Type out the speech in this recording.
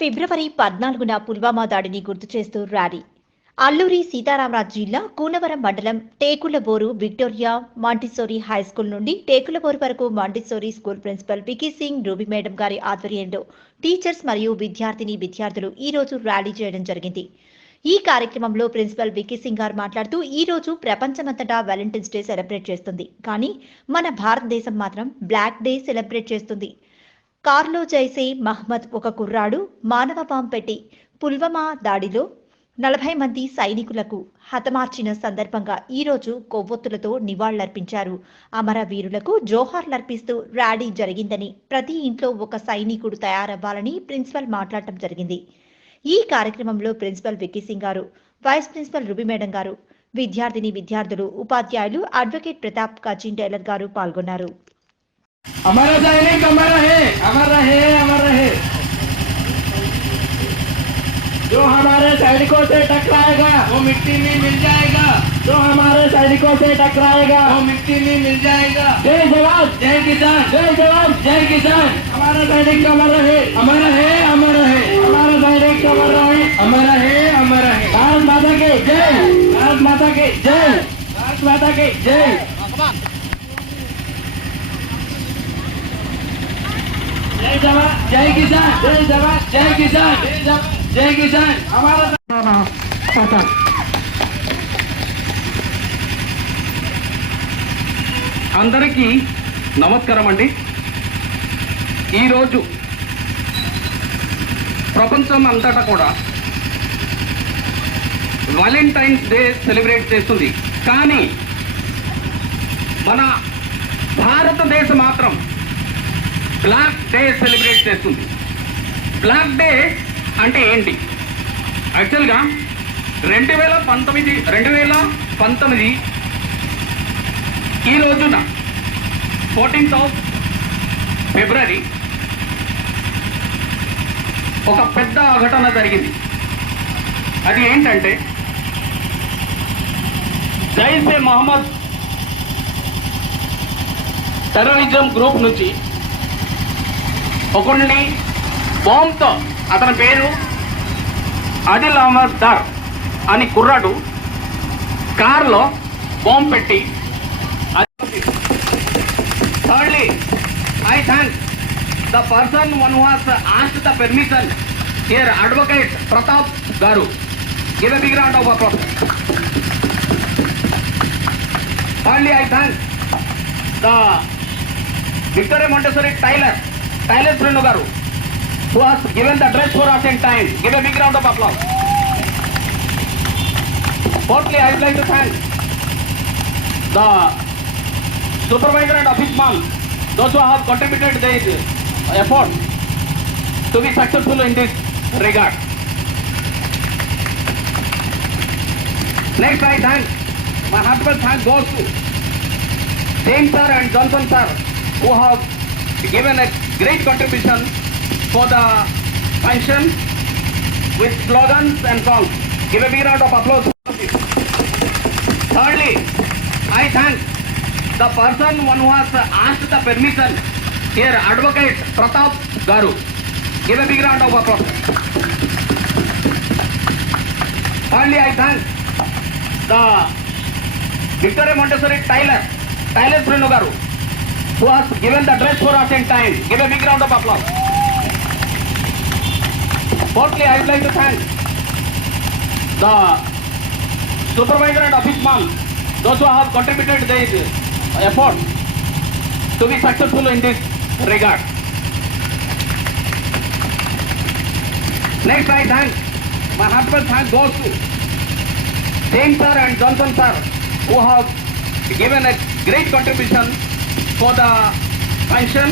ఫిబ్రవరి 14న పుల్వామా దాడిని గుర్తు చేస్తూ ర్యాలీ. అల్లూరి సీతారామరాజు జిల్లా కూనవరం మండలం టేకులబోరు విక్టోరియా మాంటిసోరీ హైస్కూల్ నుండి టేకులబోరు వరకు Montessori school principal Vicky Singh Ruby madam గారి ఆధ్వర్యంలో టీచర్స్ మరియు విద్యార్థులు ఈ రోజు ర్యాలీ చేయడం జరిగింది. ఈ కార్యక్రమంలో ప్రిన్సిపల్ వికీ సింగ్ గారు మాట్లాడుతూ ఈ రోజు ప్రపంచమంతటా వాలంటైన్స్ డే సెలబ్రేట్ చేస్తుంది. కానీ మన భారతదేశం మాత్రం బ్లాక్ డే సెలబ్రేట్ చేస్తుంది. కార్లో జైసే మహ్మద్ ఒక కుర్రాడు మానవ బాంబు పెట్టి పుల్వామా దాడిలో 40 మంది సైనికులకు హతమార్చిన సందర్భంగా ఈ రోజు కొవ్వొత్తులతో నివాళులర్పించారు. అమరవీరులకు జోహార్లర్పిస్తూ ర్యాలీ జరిగిందని, ప్రతి ఇంట్లో ఒక సైనికుడు తయారవ్వాలని ప్రిన్సిపల్ మాట్లాడటం జరిగింది. ఈ కార్యక్రమంలో ప్రిన్సిపల్ వికీ సింగ్ గారు, వైస్ ప్రిన్సిపల్ రూబీ మేడం గారు, విద్యార్థులు, ఉపాధ్యాయులు, అడ్వకేట్ ప్రతాప్ కాచిన్ టైలర్ గారు పాల్గొన్నారు. हमारा सैनिक अमर रहे, अमर रहे, अमर रहे। जो हमारे सैनिकों से टकराएगा वो मिट्टी में मिल जाएगा। जो हमारे सैनिकों से टकराएगा वो मिट्टी में मिल जाएगा। जय जवान जय किसान, जय जवान जय किसान। हमारा सैनिक अमर रहे, अमर रहे, अमर रहे। हमारा सैनिक अमर रहे, अमर रहे, अमर रहे। भारत माता के जय, भारत माता के जय, भारत माता के जय। जय जवान जय किसान, जय जवान जय किसान, जय जवान जय किसान। हमारा అందరికీ నమస్కారం అండి. ఈరోజు ప్రపంచం అంతటా కూడా వాలెంటైన్స్ డే సెలబ్రేట్ చేస్తుంది. కానీ మన భారతదేశం మాత్రం బ్లాక్ డే సెలబ్రేట్ చేస్తుంది. బ్లాక్ డే అంటే ఏంటి? యాక్చువల్గా 2019 ఈ రోజున 14th ఫిబ్రవరి ఒక పెద్ద ఘటన జరిగింది. అది ఏంటంటే జైసే మహమ్మద్ టెర్రరిజం గ్రూప్ నుంచి ఒకరిని బాంబుతో, అతని పేరు ఆదిల్ అహ్మద్ దార్ అని కుర్రాడు కార్లో బాంబు పెట్టి. Thirdly, I thank the person one who has asked the permission here, advocate Pratap గారు. Give a big round of applause. Thirdly, I thank the Victoria Montessori Tyler Bruno garu, who has given the dress for us in time. Give a big round of applause. Fourthly, I would like to thank the supervisor and office ma'am, those who have contributed their effort to be successful in this regard. Next, I thank my heartfelt thanks goes to James sir and Johnson sir, who have given a great contribution for the function with slogans and songs. Give a big round of applause. Thirdly, I thank the person one who has asked the permission here, Advocate Pratap Garu. Give a big round of applause. Thirdly, I thank the Victoria Montessori Tyler Bruno Garu, who has given the dress for us in time. Give a big round of applause. Fourthly, I would like to thank the supervisor and office ma'am, those who have contributed their effort to be successful in this regard. Next, I thank my heartfelt thanks goes to James sir and Johnson sir, who have given a great contribution for the function